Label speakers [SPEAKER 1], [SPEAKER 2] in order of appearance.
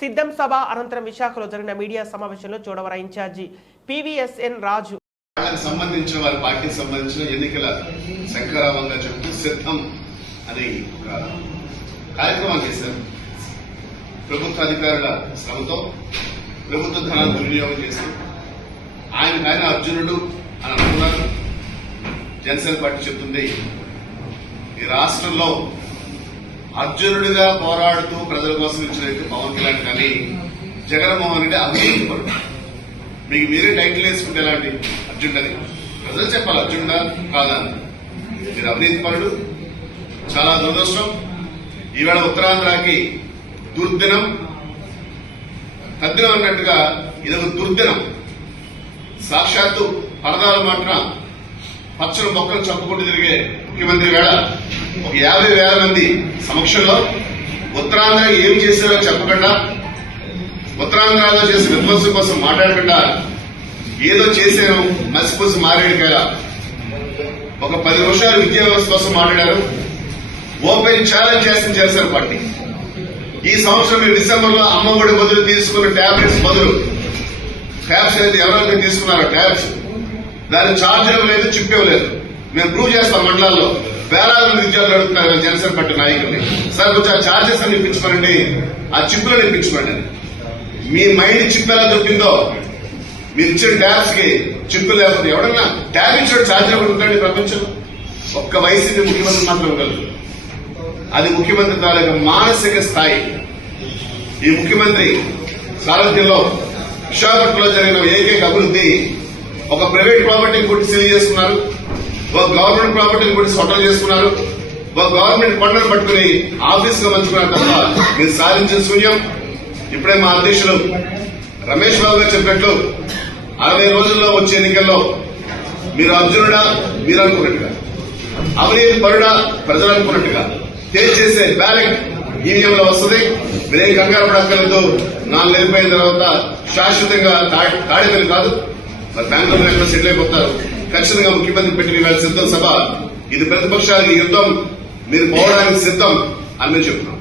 [SPEAKER 1] సిద్ధం సభ అనంతరం విశాఖలో జరిగిన మీడియా సమావేశంలో చోడవర ఇన్ఛార్జి పివిఎస్ఎన్ రాజు.
[SPEAKER 2] సంబంధించిన వారి పార్టీకి సంబంధించిన ఎన్నికల శంకరావంగా చెప్తూ సిద్ధం అని కార్యక్రమం చేశారు. ప్రభుత్వ అధికారుల శ్రమతో ప్రభుత్వ ధనాన్ని దుర్వినియోగం చేసి ఆయన ఆయన అర్జునుడు అని అనుకున్నారు. జనసేన పార్టీ చెప్తుంది ఈ రాష్ట్రంలో అర్జునుడిగా పోరాడుతూ ప్రజల కోసం ఇచ్చిన పవన్ కళ్యాణ్ కానీ జగన్మోహన్ రెడ్డి అవినీతి పరుడు మీకు మీరే టైటిల్ వేసుకుంటే ఎలాంటి అర్జునుడని ప్రజలు చెప్పాలి అర్జునుడా కాదా? మీరు అవినీతి పరుడు చాలా దురదృష్టం. ఈవేళ ఉత్తరాంధ్రకి దుర్దినం. తద్దినం అన్నట్టుగా ఇది ఒక దుర్దినం. సాక్షాత్తు పరదాలు మాత్రం పచ్చని మొక్కలు చంపుకుంటూ తిరిగే ముఖ్యమంత్రి వేళ ఒక యాభై వేల మంది సమక్షంలో ఉత్తరాంధ్ర ఏం చేశారో చెప్పకుండా ఉత్తరాంధ్రలో చేసిన విధ్వంసం కోసం మాట్లాడకుండా ఏదో చేశాను మసిపూసి కదా ఒక పది నిమిషాలు విద్యా వ్యవస్థ కోసం మాట్లాడారు. ఓపెన్ ఛాలెంజ్ చేసిన చేశారు పార్టీ. ఈ సంవత్సరం మీరు డిసెంబర్లో అమ్మఒడి బదులు తీసుకున్న టాబ్లెట్స్ బదులు. ట్యాబ్స్ అయితే ఎవరైతే తీసుకున్నారో ట్యాబ్స్ దాని ఛార్జ్ లేదు చిప్ లేదు. మేము ప్రూవ్ చేస్తాం మండలాల్లో. వేలాది మంది విద్యార్థులు అడుగుతున్నారు జనసేన పార్టీ నాయకుల్ని. సార్ కొంచెం ఆ ఛార్జెస్ అని ఇప్పించుకోనండి ఆ చిప్పులను ఇప్పించుకోండి మీ మైండ్ చిప్ ఎలా దొరికిందో మీరు ఇచ్చిన ట్యాబ్స్కి చిప్పులు లేకపోతే ఎవడన్నా ట్యాబ్ ఇచ్చిన ఛార్జ్ కూడా ఉంటాడు ప్రపంచంలో? ఒక్క వైసీపీ ముఖ్యమంత్రి మాత్రం ఇవ్వగలరు అది ముఖ్యమంత్రి తాలూకా మానసిక స్థాయి. ఈ ముఖ్యమంత్రి సారథ్యంలో విశాఖపట్నంలో జరిగిన ఏకైక అభివృద్ధి ఒక ప్రైవేట్ ప్రాపర్టీని కొట్టి సీల్ చేసుకున్నారు. ఒక గవర్నమెంట్ ప్రాపర్టీని కొట్టి సొట్టలు చేసుకున్నారు. ఒక గవర్నమెంట్ కొండను పట్టుకుని ఆఫీస్గా మంచుకున్నారు తప్ప మీరు సాధించిన శూన్యం. ఇప్పుడే మా అధ్యక్షులు రమేష్ బాబు గారు చెప్పినట్లు అరవై రోజుల్లో వచ్చే ఎన్నికల్లో మీరు అర్జునుడా మీరు అనుకున్నట్టుగా. అవినీతి పరుడా ప్రజలు అనుకున్నట్టుగా. తేల్చేసే బ్యాలెట్ ఈవీఎంలో వస్తుంది. మీరేం కంగారు పడక్కర్లేదు. నాలుగు వెళ్ళిపోయిన తర్వాత శాశ్వతంగా తాడిపోయింది కాదు. మరి బెంగళూరు ఎక్కడ సెటిల్ అయిపోతారు. ఖచ్చితంగా ముఖ్యమంత్రి పెట్టి వేళ సిద్ధం సభ ఇది ప్రతిపక్షాలకు యుద్ధం మీరు పోవడానికి సిద్ధం అని మేము చెప్తున్నాం.